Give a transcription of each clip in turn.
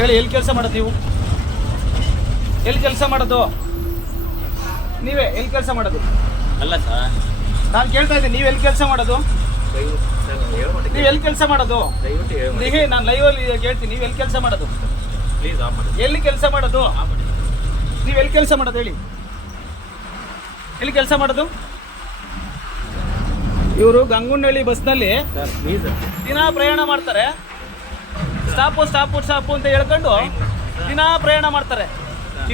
ಹೇಳಿ, ಎಲ್ಲಿ ಕೆಲಸ ಮಾಡೋದು ನೀವು? ಎಲ್ಲಿ ಕೆಲಸ ಮಾಡೋದು ನೀವೇ? ಎಲ್ಲಿ ಕೆಲಸ ಮಾಡೋದು? ಅಲ್ಲ ಸರ್, ನಾನು ಕೇಳ್ತಾ ಇದ್ದೀನಿ, ನೀವು ಎಲ್ಲಿ ಕೆಲಸ ಮಾಡೋದು? ನೀವು ಎಲ್ಲಿ ಕೆಲಸ ಮಾಡೋದು? ನೀವೇ, ನಾನು ಲೈವಲ್ಲಿ ಕೇಳ್ತೀನಿ, ನೀವು ಎಲ್ಲಿ ಕೆಲಸ ಮಾಡೋದು? ಪ್ಲೀಸ್ ಆಫ್ ಮಾಡಿ. ಎಲ್ಲಿ ಕೆಲಸ ಮಾಡೋದು? ನೀವು ಎಲ್ಲಿ ಕೆಲಸ ಮಾಡೋದು ಹೇಳಿ? ಎಲ್ಲಿ ಕೆಲಸ ಮಾಡೋದು? ಇವರು ಗಂಗುನಹಳ್ಳಿ ಬಸ್ನಲ್ಲಿ ಸರ್ ಪ್ಲೀಸ್ ದಿನ ಪ್ರಯಾಣ ಮಾಡ್ತಾರೆ. ಸ್ಟಾಪು ಅಂತ ಹೇಳ್ಕೊಂಡು ದಿನ ಪ್ರಯಾಣ ಮಾಡ್ತಾರೆ.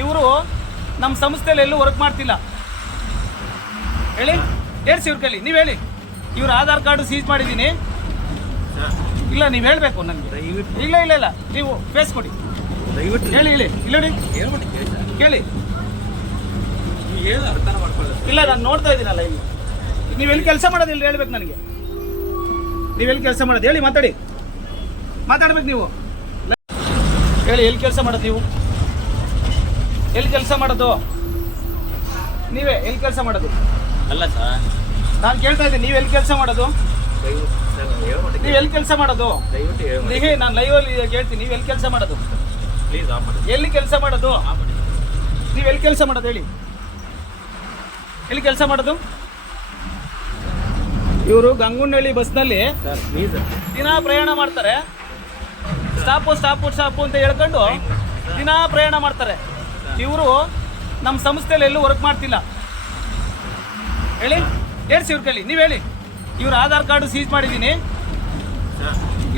ಇವರು ನಮ್ಮ ಸಂಸ್ಥೆಯಲ್ಲಿ ಎಲ್ಲೂ ವರ್ಕ್ ಮಾಡ್ತಿಲ್ಲ. ಹೇಳಿ, ಹೇಳ್ಸಿ ಇವ್ರ ಕೈಲಿ, ನೀವು ಹೇಳಿ. ಇವ್ರ ಆಧಾರ್ ಕಾರ್ಡು ಸೀಜ್ ಮಾಡಿದ್ದೀನಿ. ಇಲ್ಲ, ನೀವು ಹೇಳಬೇಕು ನನಗೆ. ದಯವಿಟ್ಟು ಇಲ್ಲ, ನೀವು ಫೇಸ್ ಕೊಡಿ. ದಯವಿಟ್ಟು ಹೇಳಿ ಇಲ್ಲಿ ನೋಡಿ, ಹೇಳ್ಬಿಟ್ಟು ಕೇಳಿ ಸರ್. ಕೇಳಿ. ನೀವು ಹೇಳಿ ಅರ್ಥನ ಮಾಡ್ಕೊಳ್ಳಿ. ಇಲ್ಲ, ನಾನು ನೋಡ್ತಾ ಇದ್ದೀನಲ್ಲ ಇಲ್ಲಿ. ನೀವು ಎಲ್ಲಿ ಕೆಲಸ ಮಾಡೋದು ಇಲ್ಲಿ ಹೇಳ್ಬೇಕು ನನಗೆ. ನೀವೆಲ್ಲಿ ಕೆಲಸ ಮಾಡೋದು ಹೇಳಿ, ಮಾತಾಡ್ಬೇಕು ನೀವು. ಹೇಳಿ, ಎಲ್ಲಿ ಕೆಲಸ ಮಾಡೋದು ನೀವು? ಎಲ್ಲಿ ಕೆಲಸ ಮಾಡೋದು ನೀವೇ? ಎಲ್ಲಿ ಕೆಲಸ ಮಾಡೋದು? ಅಲ್ಲ ಸರ್, ನಾನು ಕೇಳ್ತಾ ಇದ್ದೀನಿ, ನೀವು ಎಲ್ಲಿ ಕೆಲಸ ಮಾಡೋದು? ಹೇಳ್ಬಿಟ್ಟು ನೀವು ಎಲ್ಲಿ ಕೆಲಸ ಮಾಡೋದು? ದಯವಿಟ್ಟು ನೀವೇ, ನಾನು ಲೈವಲ್ಲಿ ಕೇಳ್ತೀನಿ, ನೀವು ಎಲ್ಲಿ ಕೆಲಸ ಮಾಡೋದು? ಪ್ಲೀಸ್ ಆಫ್ ಮಾಡಿ. ಎಲ್ಲಿ ಕೆಲಸ ಮಾಡೋದು? ನೀವು ಎಲ್ಲಿ ಕೆಲಸ ಮಾಡೋದು ಹೇಳಿ? ಎಲ್ಲಿ ಕೆಲಸ ಮಾಡೋದು? ಇವರು ಗಂಗುನಹಳ್ಳಿ ಬಸ್ನಲ್ಲಿ ಸರ್ ಪ್ಲೀಸ್ ದಿನ ಪ್ರಯಾಣ ಮಾಡ್ತಾರೆ. ಸ್ಟಾಪು ಅಂತ ಹೇಳ್ಕೊಂಡು ದಿನ ಪ್ರಯಾಣ ಮಾಡ್ತಾರೆ. ಇವರು ನಮ್ಮ ಸಂಸ್ಥೆಯಲ್ಲಿ ಎಲ್ಲೂ ವರ್ಕ್ ಮಾಡ್ತಿಲ್ಲ. ಹೇಳಿ, ಹೇಳ್ಸಿ ಇವ್ರ ಕೈಲಿ, ನೀವು ಹೇಳಿ. ಇವ್ರ ಆಧಾರ್ ಕಾರ್ಡು ಸೀಜ್ ಮಾಡಿದ್ದೀನಿ.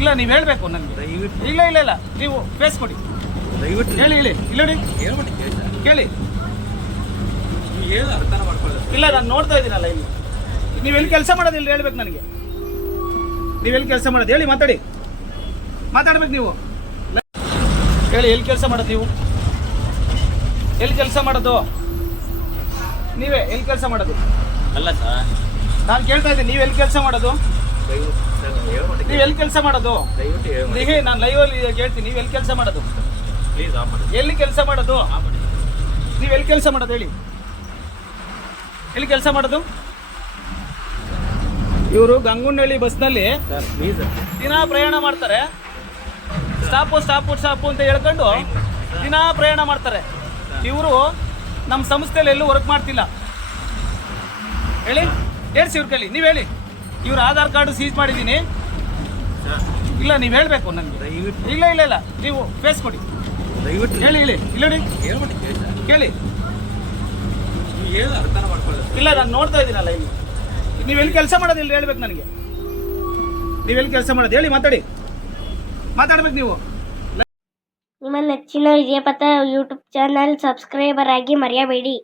ಇಲ್ಲ, ನೀವು ಹೇಳಬೇಕು ನನಗೆ. ದಯವಿಟ್ಟು ಇಲ್ಲ, ನೀವು ಫೇಸ್ ಕೊಡಿ. ದಯವಿಟ್ಟು ಹೇಳಿ ಇಲ್ಲಿ ನೋಡಿ, ಹೇಳ್ಬಿಟ್ಟು ಕೇಳಿ ಸರ್. ಕೇಳಿ. ನೀವು ಹೇಳಿ ಅರ್ಥನ ಮಾಡ್ಕೊಳ್ಳಿ. ಇಲ್ಲ, ನಾನು ನೋಡ್ತಾ ಇದ್ದೀನಲ್ಲ ಇಲ್ಲಿ. ನೀವು ಎಲ್ಲಿ ಕೆಲಸ ಮಾಡೋದು ಇಲ್ಲಿ ಹೇಳ್ಬೇಕು ನನಗೆ. ನೀವು ಎಲ್ಲಿ ಕೆಲಸ ಮಾಡೋದು ಹೇಳಿ, ಮಾತಾಡ್ಬೇಕು ನೀವು. ಹೇಳಿ, ಎಲ್ಲಿ ಕೆಲಸ ಮಾಡೋದು ನೀವು? ಎಲ್ಲಿ ಕೆಲಸ ಮಾಡೋದು ನೀವೇ? ಎಲ್ಲಿ ಕೆಲಸ ಮಾಡೋದು? ಅಲ್ಲ ಸರ್, ನಾನು ಕೇಳ್ತಾ ಇದ್ದೀನಿ, ನೀವು ಎಲ್ಲಿ ಕೆಲಸ ಮಾಡೋದು? ಹೇಳ್ಬಿಟ್ಟು ನೀವು ಎಲ್ಲಿ ಕೆಲಸ ಮಾಡೋದು? ದಯವಿಟ್ಟು ನೀವೇ, ನಾನು ಲೈವಲ್ಲಿ ಕೇಳ್ತೀನಿ, ನೀವು ಎಲ್ಲಿ ಕೆಲಸ ಮಾಡೋದು? ಪ್ಲೀಸ್ ಆಫ್ ಮಾಡಿ. ಎಲ್ಲಿ ಕೆಲಸ ಮಾಡೋದು? ನೀವು ಎಲ್ಲಿ ಕೆಲಸ ಮಾಡೋದು ಹೇಳಿ? ಎಲ್ಲಿ ಕೆಲಸ ಮಾಡೋದು? ಇವರು ಗಂಗುನಹಳ್ಳಿ ಬಸ್ನಲ್ಲಿ ಸರ್ ಪ್ಲೀಸ್ ದಿನ ಪ್ರಯಾಣ ಮಾಡ್ತಾರೆ. ಸ್ಟಾಪು ಅಂತ ಹೇಳ್ಕೊಂಡು ದಿನ ಪ್ರಯಾಣ ಮಾಡ್ತಾರೆ. ಇವರು ನಮ್ಮ ಸಂಸ್ಥೆಯಲ್ಲಿ ಎಲ್ಲೂ ವರ್ಕ್ ಮಾಡ್ತಿಲ್ಲ. ಹೇಳಿ, ಹೇಳ್ಸಿ ಇವ್ರ ಕೈಲಿ, ನೀವು ಹೇಳಿ. ಇವ್ರ ಆಧಾರ್ ಕಾರ್ಡು ಸೀಜ್ ಮಾಡಿದ್ದೀನಿ. ಇಲ್ಲ, ನೀವು ಹೇಳಬೇಕು ನನಗೆ. ದಯವಿಟ್ಟು ಇಲ್ಲ, ನೀವು ಫೇಸ್ ಕೊಡಿ. ದಯವಿಟ್ಟು ಹೇಳಿ ಇಲ್ಲಿ ನೋಡಿ, ಹೇಳ್ಬಿಟ್ಟು ಕೇಳಿ ಸರ್. ಕೇಳಿ. ನೀವು ಹೇಳಿ ಅರ್ಥನ ಮಾಡ್ಕೊಳ್ಳಿ. ಇಲ್ಲ, ನಾನು ನೋಡ್ತಾ ಇದ್ದೀನಲ್ಲ ಇಲ್ಲಿ. ನೀವು ಎಲ್ಲಿ ಕೆಲಸ ಮಾಡೋದು ಇಲ್ಲಿ ಹೇಳ್ಬೇಕು ನನಗೆ. ನೀವು ಎಲ್ಲಿ ಕೆಲಸ ಮಾಡೋದು ಹೇಳಿ, ಮಾತಾಡ್ಬೇಕು ನೀವು. ನಿಮ್ಮ ನೆಚ್ಚಿನ ವಿಜಯಪಥ ಯೂಟ್ಯೂಬ್ ಚಾನಲ್ ಸಬ್ಸ್ಕ್ರೈಬರ್ ಆಗಿ ಮರೆಯಬೇಡಿ.